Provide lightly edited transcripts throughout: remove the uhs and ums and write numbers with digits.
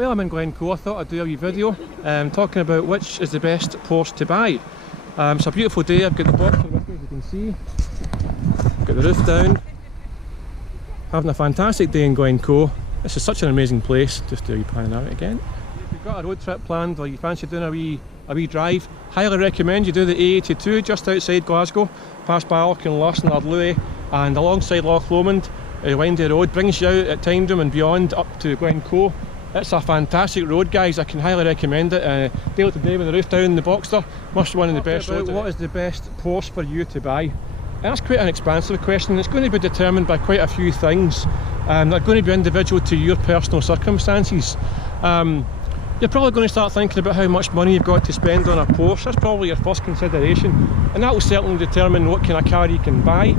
Well, I'm in Glencoe. I thought I'd do a wee video talking about which is the best Porsche to buy. It's a beautiful day. I've got the Boxer with me, as you can see. Got the roof down. Having a fantastic day in Glencoe. This is such an amazing place. Just do a wee panoramic again. If you've got a road trip planned or you fancy doing a wee drive, highly recommend you do the A82 just outside Glasgow, past by Auchinleck and Ardlui, and alongside Loch Lomond. Windy road brings you out at Tyndrum and beyond up to Glencoe. It's a fantastic road, guys. I can highly recommend it. Day out today with the roof down, the Boxster must be one of the best roads. What is the best Porsche for you to buy? That's quite an expansive question. It's going to be determined by quite a few things. They're going to be individual to your personal circumstances. You're probably going to start thinking about how much money you've got to spend on a Porsche. That's probably your first consideration, and that will certainly determine what kind of car you can buy.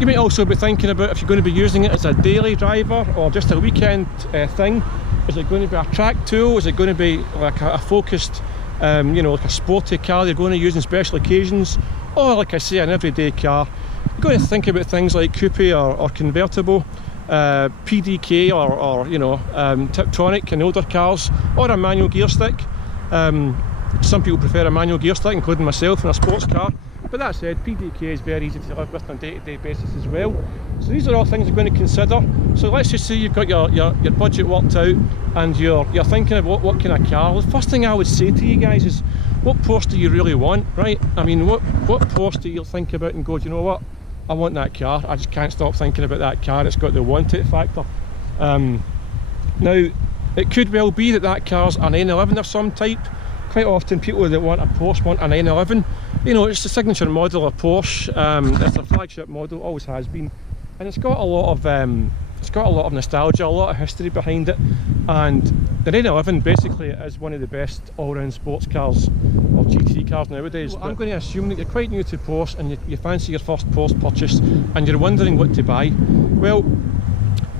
You might also be thinking about if you're going to be using it as a daily driver or just a weekend thing. Is it going to be a track tool? Is it going to be like a focused, like a sporty car you're going to use in special occasions? Or, like I say, an everyday car? You're going to think about things like coupe or convertible, PDK or Tiptronic in older cars, or a manual gear stick. Some people prefer a manual gear stick, including myself, in a sports car. But that said, PDK is very easy to live with on a day-to-day basis as well. So these are all things you're going to consider. So let's just say you've got your budget worked out and you're thinking of what kind of car. The first thing I would say to you guys is, what Porsche do you really want, right? I mean, what Porsche do you think about and go, do you know what? I want that car. I just can't stop thinking about that car. It's got the want it factor. Now, it could well be that car's an 911 of some type. Quite often people that want a Porsche want a 911. It's the signature model of Porsche. It's a flagship model, always has been, and it's got a lot of nostalgia, a lot of history behind it. And the 911 basically is one of the best all-round sports cars or GT cars nowadays. I'm going to assume that you're quite new to Porsche and you fancy your first Porsche purchase and you're wondering what to buy. Well,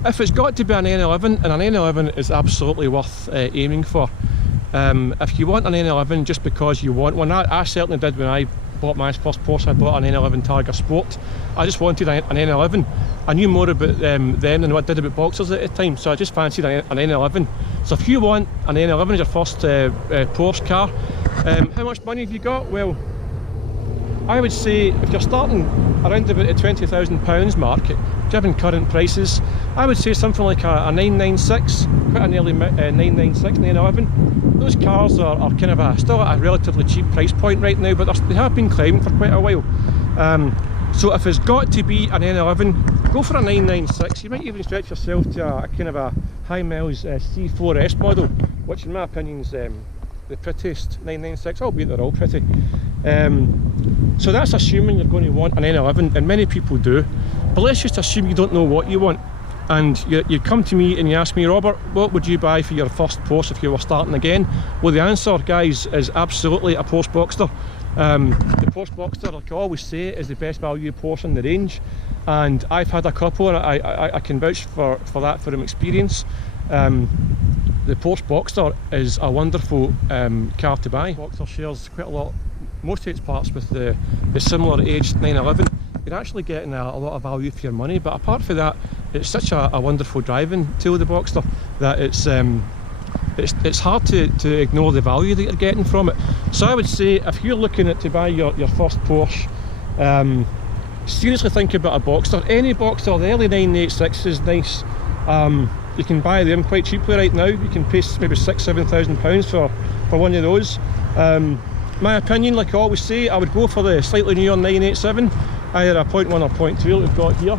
if it's got to be an 911, and an 911 is absolutely worth aiming for. If you want an 911 just because you want one, I certainly did when I bought my first Porsche. I bought an 911 Targa Sport. I just wanted an 911. I knew more about them than what I did about Boxers at the time, so I just fancied a 911. So if you want an 911 as your first Porsche car, how much money have you got? Well, I would say if you're starting around about the £20,000 mark, given current prices, I would say something like a 996, quite an early 996, 911. Those cars are kind of still at a relatively cheap price point right now, but they have been climbing for quite a while. So if it's got to be an 911, go for a 996. You might even stretch yourself to a kind of a high miles C4S model, which in my opinion is the prettiest 996, albeit they're all pretty. So that's assuming you're going to want an 911, and many people do. But let's just assume you don't know what you want, and you come to me and you ask me, Robert, what would you buy for your first Porsche if you were starting again? Well, the answer, guys, is absolutely a Porsche Boxster. The Porsche Boxster, like I always say, is the best value Porsche in the range, and I've had a couple, and I can vouch for that from experience. The Porsche Boxster is a wonderful car to buy. Boxster shares quite a lot, most of its parts, with the similar aged 911. You're actually getting a lot of value for your money, but apart from that, it's such a wonderful driving tool, the Boxster, that it's hard to ignore the value that you're getting from it. So I would say, if you're looking to buy your first Porsche, seriously think about a Boxster. Any Boxster, the early 986 is nice. You can buy them quite cheaply right now. You can pay maybe £6,000–7,000 for one of those. My opinion, like I always say, I would go for the slightly newer 987, either a 0.1 or 0.2 that we've got here.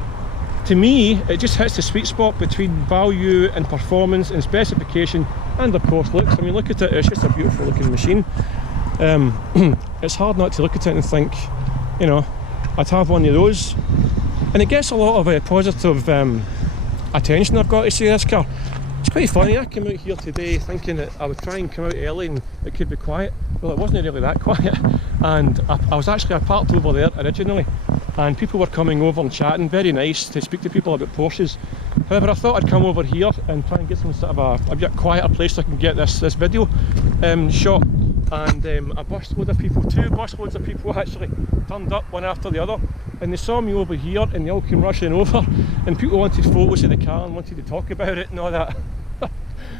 To me, it just hits the sweet spot between value and performance and specification, and of course looks. I mean, look at it, it's just a beautiful looking machine. It's hard not to look at it and think, I'd have one of those. And it gets a lot of positive attention, I've got to say, this car. It's quite funny, I came out here today thinking that I would try and come out early and it could be quiet. Well, it wasn't really that quiet, and I parked over there originally, and people were coming over and chatting, very nice to speak to people about Porsches. However, I thought I'd come over here and try and get some sort of a bit quieter place so I can get this video shot. And a busload of people, two busloads of people actually turned up one after the other, and they saw me over here and they all came rushing over, and people wanted photos of the car and wanted to talk about it and all that.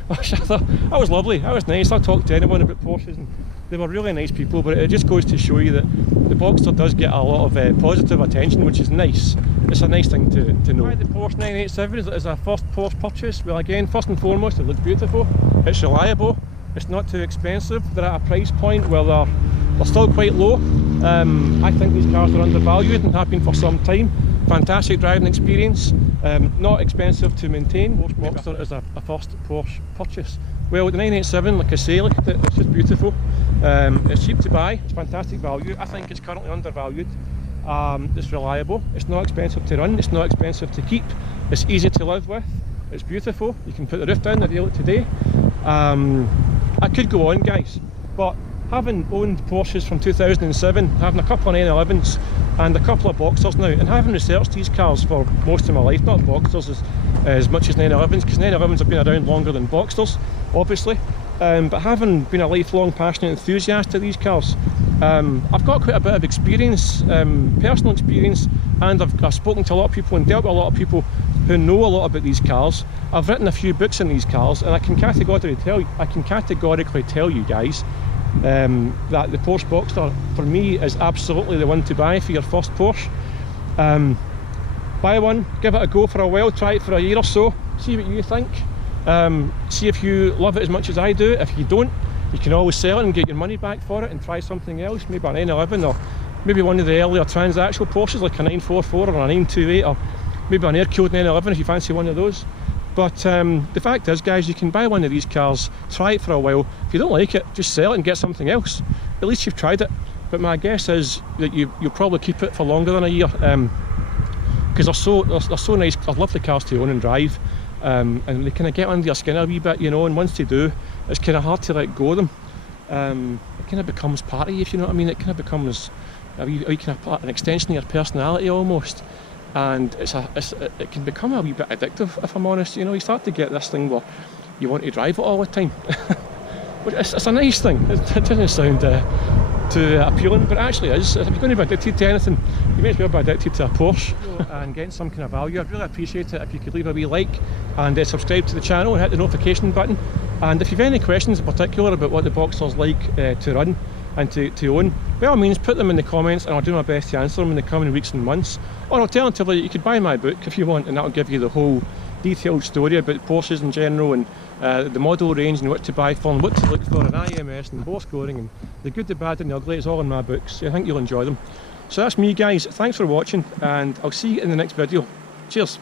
That was lovely, that was nice. I talked to anyone about Porsches and they were really nice people, but it just goes to show you that the Boxster does get a lot of positive attention, which is nice. It's a nice thing to know. Why the Porsche 987 is our first Porsche purchase? Well, again, first and foremost, it looks beautiful, it's reliable, it's not too expensive, they're at a price point where they're still quite low. I think these cars are undervalued and have been for some time. Fantastic driving experience, not expensive to maintain. Porsche Boxster is a first Porsche purchase. Well, the 987, like I say, look at it, it's just beautiful. It's cheap to buy, it's fantastic value. I think it's currently undervalued. It's reliable, it's not expensive to run, it's not expensive to keep, it's easy to live with, it's beautiful. You can put the roof down if you look today. I could go on, guys, but having owned Porsches from 2007, having a couple of 911s and a couple of Boxsters now, and having researched these cars for most of my life, not Boxsters as much as 911s, because 911s have been around longer than Boxsters, obviously, but having been a lifelong passionate enthusiast of these cars, I've got quite a bit of experience, personal experience, and I've spoken to a lot of people and dealt with a lot of people who know a lot about these cars. I've written a few books on these cars, and I can categorically tell you guys that the Porsche Boxster for me is absolutely the one to buy for your first Porsche. Buy one, give it a go for a while, try it for a year or so, see what you think, see if you love it as much as I do. If you don't, you can always sell it and get your money back for it and try something else, maybe a 911 or maybe one of the earlier transactional Porsches like a 944 or a 928 or maybe an air-cooled 911 if you fancy one of those. But the fact is, guys, you can buy one of these cars, try it for a while. If you don't like it, just sell it and get something else. At least you've tried it. But my guess is that you'll probably keep it for longer than a year, because they're so nice. They're lovely cars to own and drive, and they kind of get under your skin a wee bit, you know. And once they do, it's kind of hard to let go of them. It kind of becomes part of you, if you know what I mean. It kind of becomes an extension of your personality almost. And it can become a wee bit addictive, if I'm honest. You know, you start to get this thing where you want to drive it all the time. But it's a nice thing. It doesn't sound too appealing, but it actually is. If you're going to be addicted to anything, you may as well be addicted to a Porsche and getting some kind of value. I'd really appreciate it if you could leave a wee like and subscribe to the channel and hit the notification button. And if you've any questions in particular about what the Boxster's like to run and to own, by all means put them in the comments and I'll do my best to answer them in the coming weeks and months. Or alternatively, you could buy my book if you want, and that'll give you the whole detailed story about Porsches in general and the model range and what to buy for and what to look for in IMS and bore scoring and the good, the bad and the ugly. It's all in my books. I think you'll enjoy them. So that's me, guys. Thanks for watching and I'll see you in the next video. Cheers.